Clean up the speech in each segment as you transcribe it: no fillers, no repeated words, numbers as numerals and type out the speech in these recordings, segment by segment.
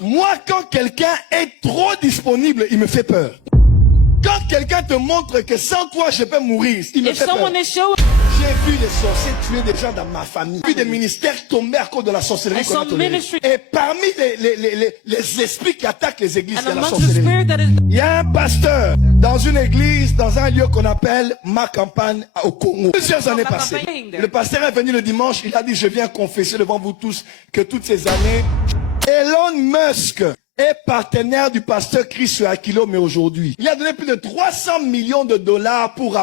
Moi, quand quelqu'un est trop disponible, il me fait peur. Quand quelqu'un te montre que sans toi, je peux mourir, il me fait peur. J'ai vu les sorciers tuer des gens dans ma famille. J'ai vu des ministères tomber à cause de la sorcellerie qu'on a tolérée. Et parmi les esprits qui attaquent les églises, il y a la sorcellerie. Il y a un pasteur dans une église, dans un lieu qu'on appelle Ma Campagne au Congo. Plusieurs années passées. Le pasteur est venu le dimanche, il a dit, je viens confesser devant vous tous que toutes ces années, Elon Musk est partenaire du pasteur Chris Akilo, mais aujourd'hui, il a donné plus de 300 millions de dollars pour...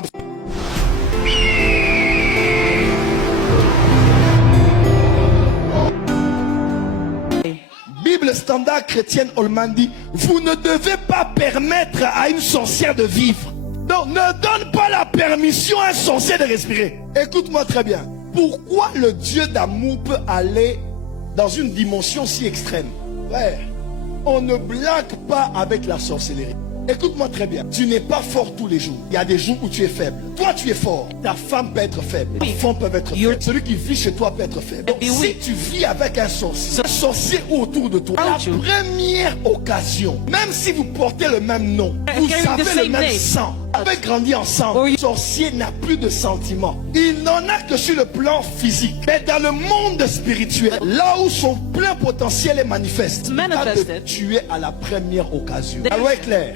Bible standard chrétienne Holman dit, vous ne devez pas permettre à une sorcière de vivre. Donc ne donne pas la permission à un sorcier de respirer. Écoute-moi très bien. Pourquoi le Dieu d'amour peut aller dans une dimension si extrême? Ouais. On ne blague pas avec la sorcellerie. Écoute-moi très bien. Tu n'es pas fort tous les jours. Il y a des jours où tu es faible. Toi, tu es fort. Ta femme peut être faible. Tes enfants peuvent être faibles. Celui qui vit chez toi peut être faible. Donc, si tu vis avec un sorcier autour de toi, la première occasion, même si vous portez le même nom, vous avez le même sang, vous avez grandi ensemble, le sorcier n'a plus de sentiments. Il n'en a que sur le plan physique. Mais dans le monde spirituel, là où son plein potentiel est manifeste, il va te tuer à la première occasion. La loi est claire.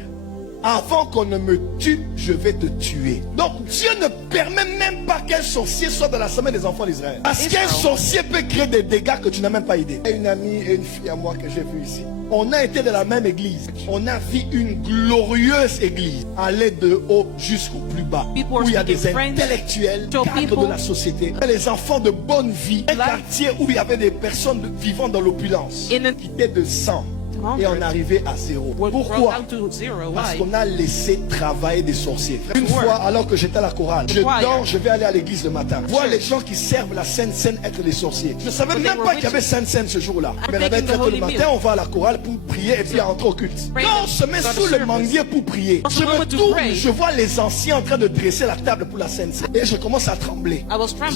Avant qu'on ne me tue, je vais te tuer. Donc Dieu ne permet même pas qu'un sorcier soit dans la semaine des enfants d'Israël. Parce qu'un sorcier peut créer des dégâts que tu n'as même pas idée. Une amie et une fille à moi que j'ai vue ici. On a été de la même église. On a vu une glorieuse église. Aller de haut jusqu'au plus bas. Où il y a des intellectuels, cadres de la société. Les enfants de bonne vie. Un quartier où il y avait des personnes vivant dans l'opulence. Qui étaient de sang. Et on arrivait à zéro. Pourquoi? Parce qu'on a laissé travailler des sorciers. Une fois, alors que j'étais à la chorale, je dors, je vais aller à l'église le matin. Voir les gens qui servent la Sainte Seine être des sorciers. Je ne savais même pas qu'il y avait Sainte Seine ce jour-là. Mais la veille le matin, on va à la chorale pour prier et puis rentrer au culte. Quand on se met sous le manguier pour prier, je me tourne, je vois les anciens en train de dresser la table pour la Sainte Seine. Et je commence à trembler.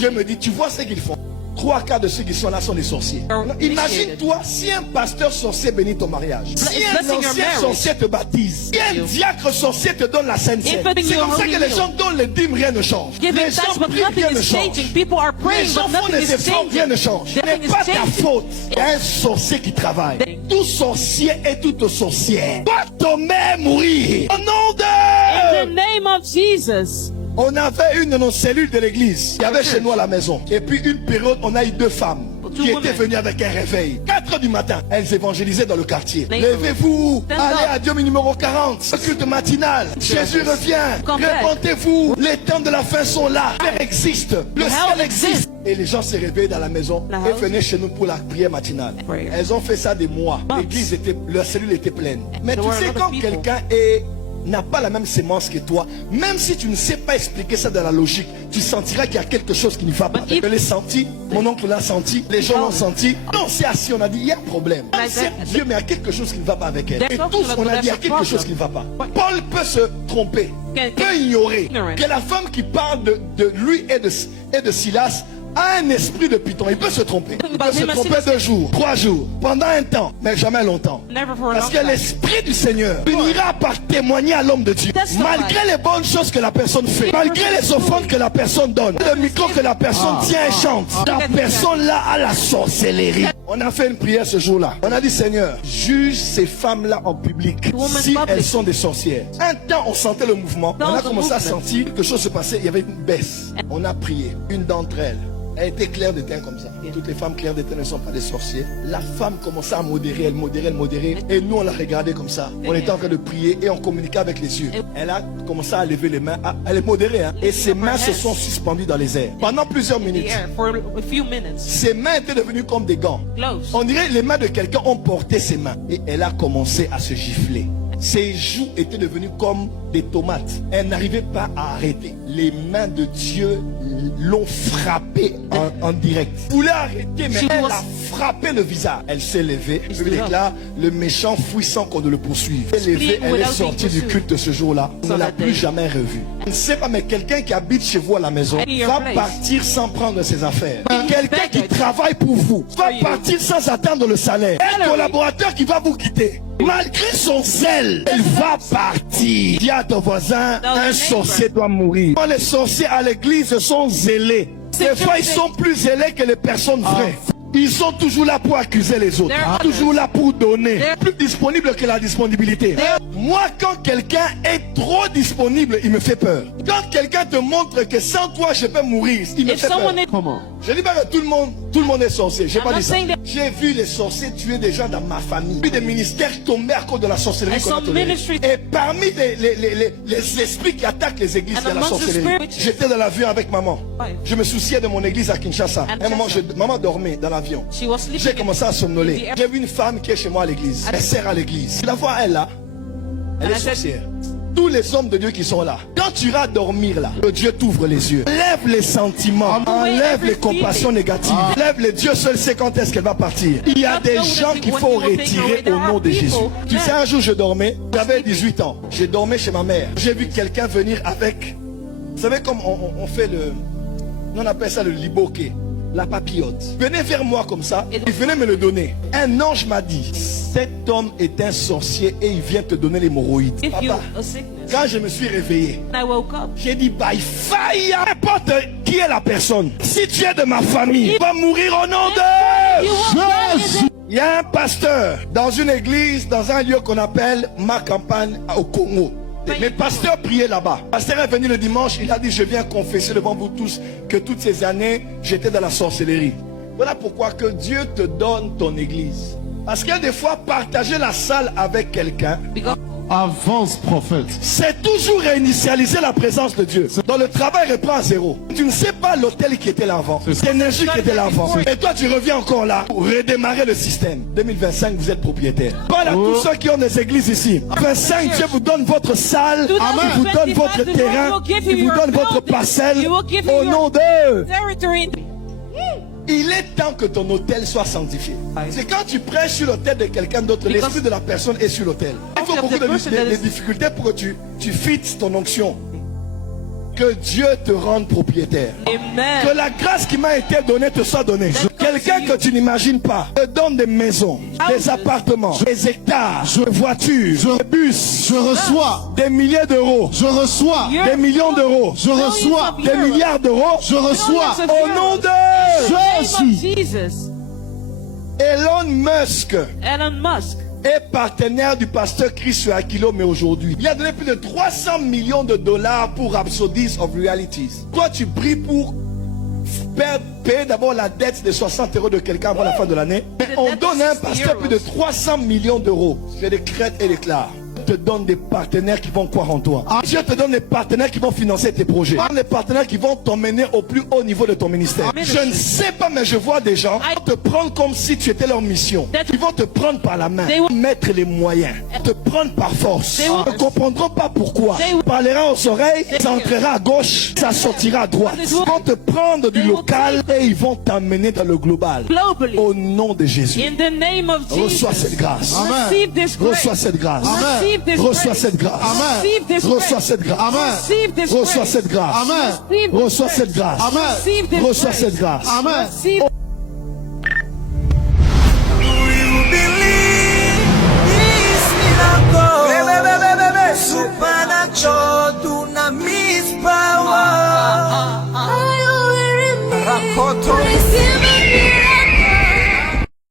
Je me dis, tu vois ce qu'ils font? 3 quarts de ceux qui sont là sont des sorciers. Imagine-toi si un pasteur sorcier bénit ton mariage. Si un ancien sorcier te baptise. Si un diacre sorcier te donne la Sainte Seine. C'est comme ça que les gens donnent les dîmes, rien ne change. Les gens prient, rien ne change. Les gens font des efforts, rien ne change. Ce n'est pas ta faute. Il y a un sorcier qui travaille. Tout sorcier et toute sorcière doit tomber mourir. Au nom de... In the name of Jesus. On avait une de nos cellules de l'église. Il y avait chez nous à la maison. Et puis une période, on a eu 2 femmes qui étaient venues avec un réveil. 4 heures du matin, elles évangélisaient dans le quartier. Levez-vous, allez à Dieu numéro 40. Le culte matinal. Jésus revient. Répentez-vous. Les temps de la fin sont là. L'air existe. Le ciel existe. Et les gens se réveillaient dans la maison et venaient chez nous pour la prière matinale. Elles ont fait ça des mois. L'église était, leur cellule était pleine. Mais tu sais, quand quelqu'un n'a pas la même sémence que toi, même si tu ne sais pas expliquer ça dans la logique, tu sentiras qu'il y a quelque chose qui ne va pas. Je l'ai senti, mon oncle l'a senti, les gens l'ont senti. On s'est assis, on a dit, il y a un problème. C'est Dieu, mais il y a quelque chose qui ne va pas avec elle. Et tous, on a dit, il y a quelque chose qui ne va pas. Paul peut se tromper, peut ignorer que la femme qui parle de lui et de Silas a un esprit de python. Il peut se tromper. Il peut se tromper 2 jours, 3 jours, pendant un temps, mais jamais longtemps. Parce que l'esprit du Seigneur finira par témoigner à l'homme de Dieu. Malgré les bonnes choses que la personne fait, malgré les offrandes que la personne donne, le micro que la personne tient et chante, la personne là a la sorcellerie. On a fait une prière ce jour-là. On a dit, Seigneur, juge ces femmes-là en public si elles sont des sorcières. Un temps, on sentait le mouvement. On a commencé à sentir que quelque chose se passait. Il y avait une baisse. On a prié. Une d'entre elles, elle était claire de teint comme ça. Toutes les femmes claires de teint ne sont pas des sorciers. La femme commençait à modérer, elle modérait, elle modérait. Et nous, on la regardait comme ça. On était en train de prier et on communiquait avec les yeux. Elle a commencé à lever les mains. Elle est modérée, hein. Et ses mains se sont suspendues dans les airs. Pendant plusieurs minutes. Ses mains étaient devenues comme des gants. On dirait les mains de quelqu'un ont porté ses mains. Et elle a commencé à se gifler. Ses joues étaient devenues comme des tomates. Elle n'arrivait pas à arrêter. Les mains de Dieu l'ont frappé en direct. Elle voulait arrêter, mais elle a frappé le visage. Elle s'est levée. Je lui déclare, le méchant fuit sans qu'on ne le poursuive. Elle est levée, elle est sortie du culte ce jour-là. On ne l'a plus jamais revue. Je ne sais pas, mais quelqu'un qui habite chez vous à la maison va partir sans prendre ses affaires. Quelqu'un qui travaille pour vous va partir sans attendre le salaire. Un collaborateur qui va vous quitter. Malgré son zèle, il va partir. Dis à ton voisin, un sorcier doit mourir. Quand les sorciers à l'église sont zélés, des fois ils sont plus zélés que les personnes vraies. Ils sont toujours là pour accuser les autres, toujours là pour donner, plus disponibles que la disponibilité. Moi, quand quelqu'un est trop disponible, il me fait peur. Quand quelqu'un te montre que sans toi je peux mourir, il me fait peur. Comment? Je dis pas que tout le monde est sorcier. J'ai pas dit ça. J'ai vu les sorciers tuer des gens dans ma famille. J'ai vu des ministères tomber à cause de la sorcellerie. Et parmi les esprits qui attaquent les églises, il y a la sorcellerie. J'étais dans l'avion avec maman. Je me souciais de mon église à Kinshasa. À un moment, maman dormait dans l'avion. J'ai commencé à somnoler. J'ai vu une femme qui est chez moi à l'église. Elle sert à l'église. La vois elle là. Elle est sorcière. Tous les hommes de Dieu qui sont là, quand tu iras dormir là, que Dieu t'ouvre les yeux, enlève les sentiments, enlève les compassions négatives, enlève les Dieu seul sait quand est-ce qu'elle va partir. Il y a des gens qu'il faut retirer au nom de Jésus. Tu sais, un jour je dormais, j'avais 18 ans, j'ai dormi chez ma mère. J'ai vu quelqu'un venir avec, vous savez comme on fait le, on appelle ça le liboké, la papillote. Venez vers moi comme ça, il venait me le donner. Un ange m'a dit, cet homme est un sorcier et il vient te donner l'hémorroïde. Papa, quand je me suis réveillé, j'ai dit, by fire, n'importe qui est la personne. Si tu es de ma famille, tu vas mourir au nom de Jésus. Il y a un pasteur dans une église, dans un lieu qu'on appelle ma campagne au Congo. Mes pasteurs priaient là-bas. Le pasteur est venu le dimanche, il a dit, je viens confesser devant vous tous que toutes ces années, j'étais dans la sorcellerie. Voilà pourquoi que Dieu te donne ton église. Parce que des fois, partager la salle avec quelqu'un, avance prophète, c'est toujours réinitialiser la présence de Dieu. Dans le travail reprend à zéro. Tu ne sais pas l'hôtel qui était là avant, l'énergie qui était là avant. Et toi tu reviens encore là pour redémarrer le système. 2025 vous êtes propriétaire. Voilà tous ceux qui ont des églises ici. 25 Dieu vous donne votre salle, il vous donne votre terrain, il vous donne votre parcelle au nom de... Il est temps que ton hôtel soit sanctifié. C'est quand tu prêches sur l'hôtel de quelqu'un d'autre, l'esprit de la personne est sur l'hôtel. Il faut beaucoup de difficultés pour que tu fites ton onction. Que Dieu te rende propriétaire. Amen. Que la grâce qui m'a été donnée te soit donnée. Quelqu'un que tu n'imagines pas te donne des maisons, des appartements, des hectares, des voitures, des bus. je reçois des milliers d'euros. Je reçois Des millions d'euros. Je reçois Des milliards d'euros. Je reçois Au nom de Jésus. Elon Musk Elon Musk est partenaire du pasteur Chris Akilo, mais aujourd'hui, il a donné plus de 300 millions de dollars pour Rhapsodies of Realities. Toi, tu pries pour payer d'abord la dette de 60 euros de quelqu'un avant la fin de l'année. Mais on donne à un pasteur plus de 300 millions d'euros. Je décrète et déclare. Te donne des partenaires qui vont croire en toi. Dieu te donne des partenaires qui vont financer tes projets. Des partenaires qui vont t'emmener au plus haut niveau de ton ministère. Je ne sais pas, mais je vois des gens te prendre comme si tu étais leur mission. Ils vont te prendre par la main, mettre les moyens, te prendre par force. Ils ne comprendront pas pourquoi. Parlera aux oreilles, ça entrera à gauche, ça sortira à droite. Ils vont te prendre du local et ils vont t'emmener dans le global. Au nom de Jésus. Reçois cette grâce. Reçois cette grâce. Reçois cette grâce. Reçois cette grâce. Reçois cette grâce. Reçois cette grâce. Reçois cette grâce.